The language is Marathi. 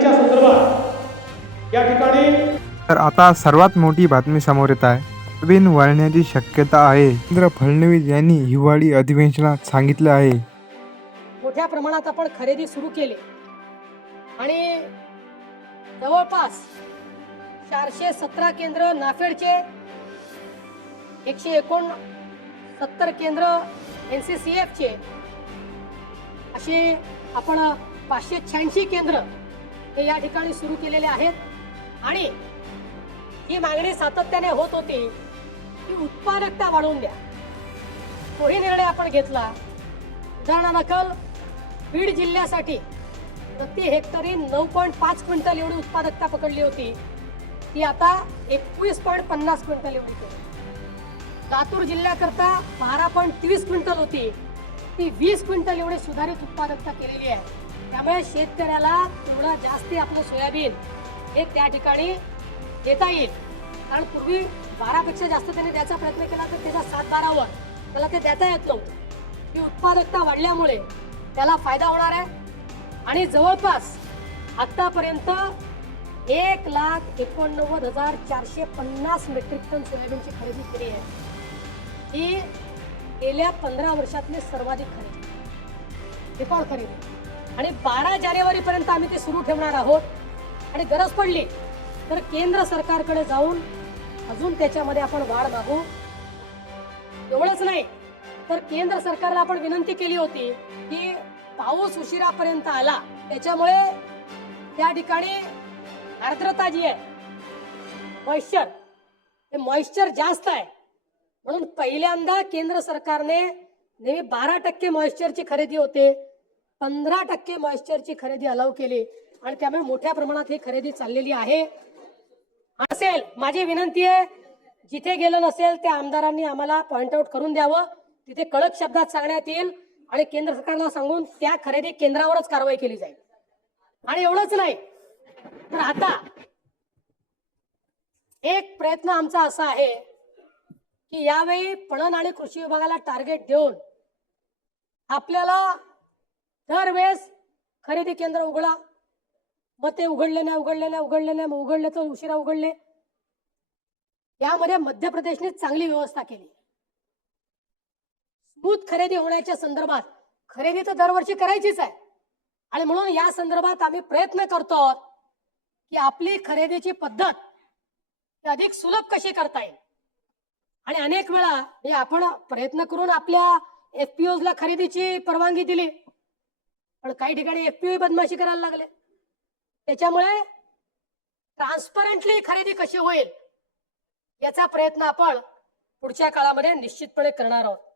संदर्भात या ठिकाणी तर आता सर्वात मोठी बातमी समोर येत आहे. सोयाबीन वाढण्याची शक्यता आहे. देवेंद्र फडणवीस यांनी हिवाळी अधिवेशनात सांगितलं आहे. मोठ्या प्रमाणात आपण खरेदी सुरू केली. आणि जवळपास चारशे सतरा केंद्र नाफेडचे एकशे एकोण सत्तर केंद्र एन सी सी एफचे असे आपण पाचशे शहाऐंशी केंद्र हे या ठिकाणी सुरू केलेले आहेत. आणि ही मागणी सातत्याने होत होती की उत्पादकता वाढवून द्या. तोही निर्णय आपण घेतला. उदाहरणादाखल बीड जिल्ह्यासाठी प्रति हेक्टरी नऊ पॉईंट पाच क्विंटल एवढी उत्पादकता पकडली होती. ती आता एकवीस पॉईंट पन्नास क्विंटल एवढी केली. लातूर जिल्ह्याकरता बारा पॉईंट तीस क्विंटल होती. ती वीस क्विंटल एवढी सुधारित उत्पादकता केलेली आहे. त्यामुळे शेतकऱ्याला तेवढा जास्ती आपलं सोयाबीन हे त्या ठिकाणी घेता येईल. कारण पूर्वी बारापेक्षा जास्त त्याने द्यायचा प्रयत्न केला तर त्याच्या सात बारावर त्याला ते देता येत नव्हतं. ही उत्पादकता वाढल्यामुळे त्याला फायदा होणार आहे. आणि जवळपास आत्तापर्यंत एक लाख एकोणनव्वद हजार चारशे पन्नास मेट्रिक टन सोयाबीनची खरेदी केली आहे. ही गेल्या पंधरा वर्षातली सर्वाधिक खरेदी. रेकॉर्ड खरेदी? आणि बारा जानेवारी पर्यंत आम्ही ते सुरू ठेवणार आहोत. आणि गरज पडली तर केंद्र सरकारकडे जाऊन अजून त्याच्यामध्ये आपण वाढ मागू. एवढंच नाही तर केंद्र सरकारला आपण विनंती केली होती की पाऊस उशिरापर्यंत आला. त्याच्यामुळे त्या ठिकाणी आर्द्रता जी आहे मॉइश्चर हे मॉइश्चर जास्त आहे. म्हणून पहिल्यांदा केंद्र सरकारने नेहमी बारा टक्के मॉइश्चरची खरेदी होते. पंधरा टक्के मॉइश्चरची खरेदी अलाव केली. आणि त्यामुळे मोठ्या प्रमाणात ही खरेदी चाललेली आहे. असेल माझी विनंती आहे जिथे गेलं नसेल त्या आमदारांनी आम्हाला पॉइंट आउट करून द्यावं. तिथे कडक शब्दात सांगण्यात येईल आणि केंद्र सरकारला सांगून त्या खरेदी केंद्रावरच कारवाई केली जाईल. आणि एवढंच नाही तर आता एक प्रयत्न आमचा असा आहे की यावेळी पणन आणि कृषी विभागाला टार्गेट देऊन आपल्याला दरवेळेस खरेदी केंद्र उघडा. मग ते उघडले नाही उघडले नाही उघडले नाही मग उघडले तर उशिरा उघडले. यामध्ये मध्य प्रदेशने चांगली व्यवस्था केली. स्मूथ खरेदी होण्याच्या संदर्भात खरेदी तर दरवर्षी करायचीच आहे. आणि म्हणून या संदर्भात आम्ही प्रयत्न करतो की आपली खरेदीची पद्धत अधिक सुलभ कशी करता येईल. आणि अनेक वेळा हे आपण प्रयत्न करून आपल्या एफपीओ ला खरेदीची परवानगी दिली. पण काही ठिकाणी एफपीओ बदमाशी करायला लागले. त्याच्यामुळे ट्रान्सपरंटली खरेदी कशी होईल याचा प्रयत्न आपण पुढच्या काळामध्ये निश्चितपणे करणार आहोत.